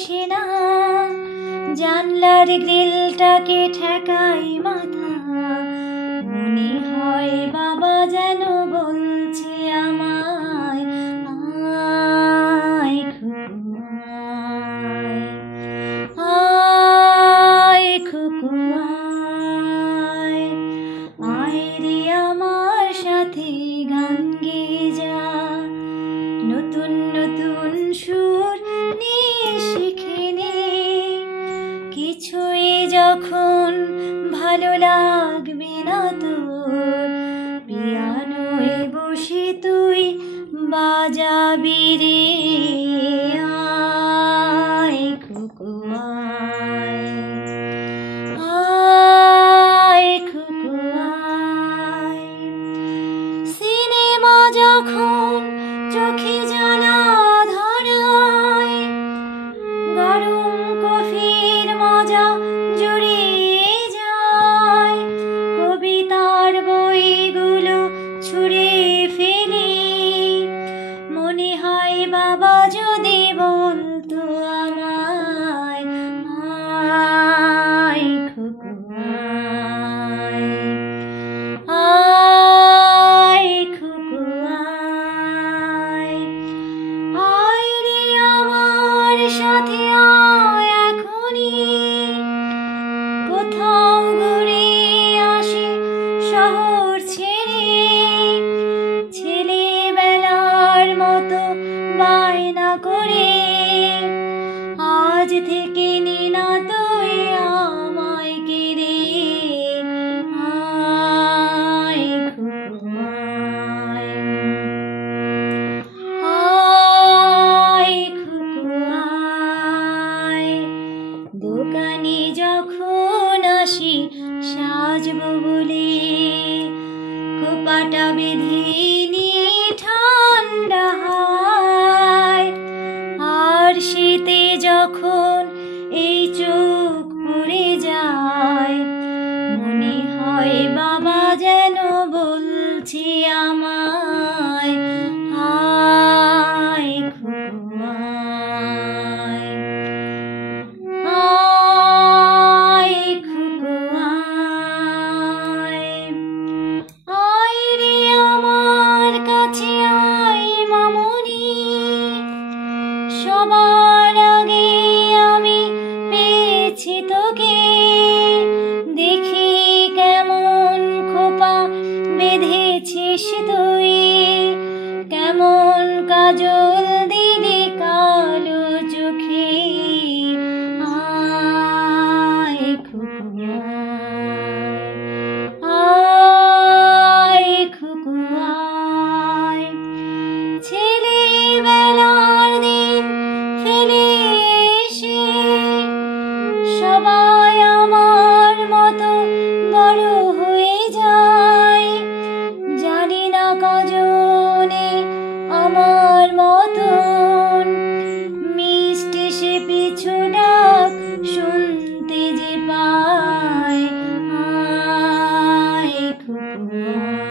বসে না, জানলার গ্রিলটাকে ঠেকাই মাথা, মনে হয় বাবা যেন বলছে আমায়, আয় খুকু আয়, আয় খুকু আয়, আয় রে আমার সাথে গান গেয়ে যা, নতুন নতুন সুর নিয়ে শিখে নে, কিছুই যখন ভালো লাগবে না তোর, পিয়ানোয় বসে তুই বাজাবি রে, আয় খুকু আয়, আয় খুকু আয়। সিনেমা যখন চোখে জ্বালা ধরায়, গরম কফির মজা জুড়িয়ে যায়, কবিতার বইগুলো ছুঁড়ে ফেলি, মনে হয় বাবা যদি বলতো আমায়, আয় খুকু আয়, আয় খুকু আয়, আয় রে আমার সাথে আয় এখনই, কোথাও ঘুরে আসি শহর ছেড়ে, ছেলেবেলার মতো বায়না করে, আজ থেকে নিনা তুই আমায় কেড়ে, আয় খুকু আয়, আয় খুকু আয়। দোকানে যখন আসি সাজবো বলে, খোপাটা বেঁধে নিয়ে ঠান্ডা হাওয়ায়, আর শীতে যখন এই চোখ পুড়ে যায়, মনে হয় বাবা যেন বলছে আমায়, আয় খুকু আয়, আয় খুকু আয়, আয় রে আমার কাছে আয় মামনি, সবার আগে আমি পেয়েছি তোকে, দেখি কেমন খোপা বেঁধেছিস তুই, কেমন কাজল দিদি কালো চোখে, আয় খুকু আয়, আয় খুকু আয়। ছেলেবেলার দিন ফেলে এসে সবাই আমার মতো বড় হয়ে যায়, জানি না কজনে আমার মতন মিষ্টি সে পিছু ডাক শুনতে যে পায়, আয় খুকু আয়।